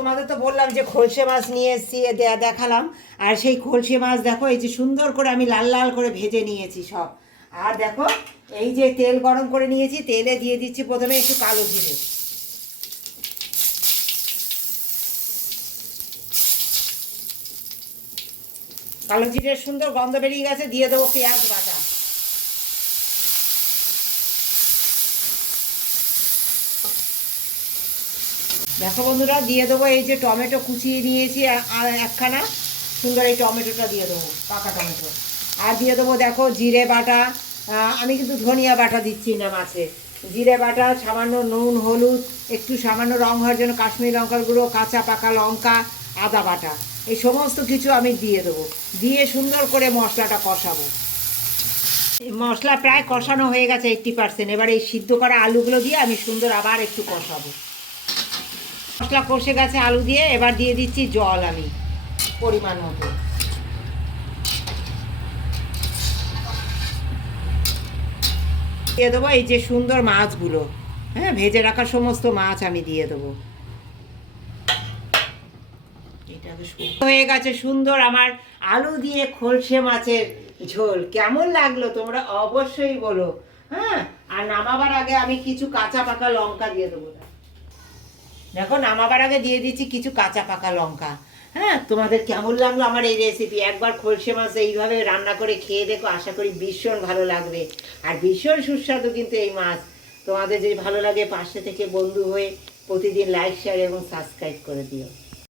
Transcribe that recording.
তোমাদের তো বললাম যে খলসে মাছ নিয়ে এসেছি, দেখালাম। আর সেই খলসে মাছ দেখো, এই যে সুন্দর করে আমি লাল লাল করে ভেজে নিয়েছি সব। আর দেখো, এই যে তেল গরম করে নিয়েছি, তেলে দিয়ে দিচ্ছি প্রথমে একটু কালো জিরে। কালো জিরের সুন্দর গন্ধ বেরিয়ে গেছে, দিয়ে দেবো পেঁয়াজ বাটা। দেখো বন্ধুরা, দিয়ে দেবো এই যে টমেটো কুচিয়ে নিয়েছি আর একখানা, সুন্দর এই টমেটোটা দিয়ে দেবো, পাকা টমেটো। আর দিয়ে দেবো দেখো জিরে বাটা। আমি কিন্তু ধনিয়া বাটা দিচ্ছি না মাছে। জিরে বাটা, সামান্য নুন, হলুদ, একটু সামান্য রং হওয়ার জন্য কাশ্মীরি লঙ্কার গুঁড়ো, কাঁচা পাকা লঙ্কা, আদা বাটা, এই সমস্ত কিছু আমি দিয়ে দেবো। দিয়ে সুন্দর করে মশলাটা কষাবো। মশলা প্রায় কষানো হয়ে গেছে 80%। এবার এই সিদ্ধ করা আলুগুলো দিয়ে আমি সুন্দর আবার একটু কষাবো। মশলা কষে গেছে আলু দিয়ে, এবার দিয়ে দিচ্ছি জল আমি পরিমাণ মতো। দিয়ে দেবো এই যে সুন্দর মাছগুলো, হ্যাঁ, ভেজে রাখা সমস্ত মাছ আমি দিয়ে দেবো। হয়ে গেছে সুন্দর আমার আলু দিয়ে খলসে মাছের ঝোল। কেমন লাগলো তোমরা অবশ্যই বলো। হ্যাঁ, আর নামাবার আগে আমি কিছু কাঁচা পাকা লঙ্কা দিয়ে দেবো। দেখো, নামাবার আগে দিয়ে দিচ্ছি কিছু কাঁচা পাকা লঙ্কা। হ্যাঁ, তোমাদের কেমন লাগলো আমার এই রেসিপি? একবার খলসে মাছ এইভাবে রান্না করে খেয়ে দেখো, আশা করি ভীষণ ভালো লাগবে। আর ভীষণ সুস্বাদু কিন্তু এই মাছ। তোমাদের যদি ভালো লাগে, পাশে থেকে বন্ধু হয়ে প্রতিদিন লাইক, শেয়ার এবং সাবস্ক্রাইব করে দিও।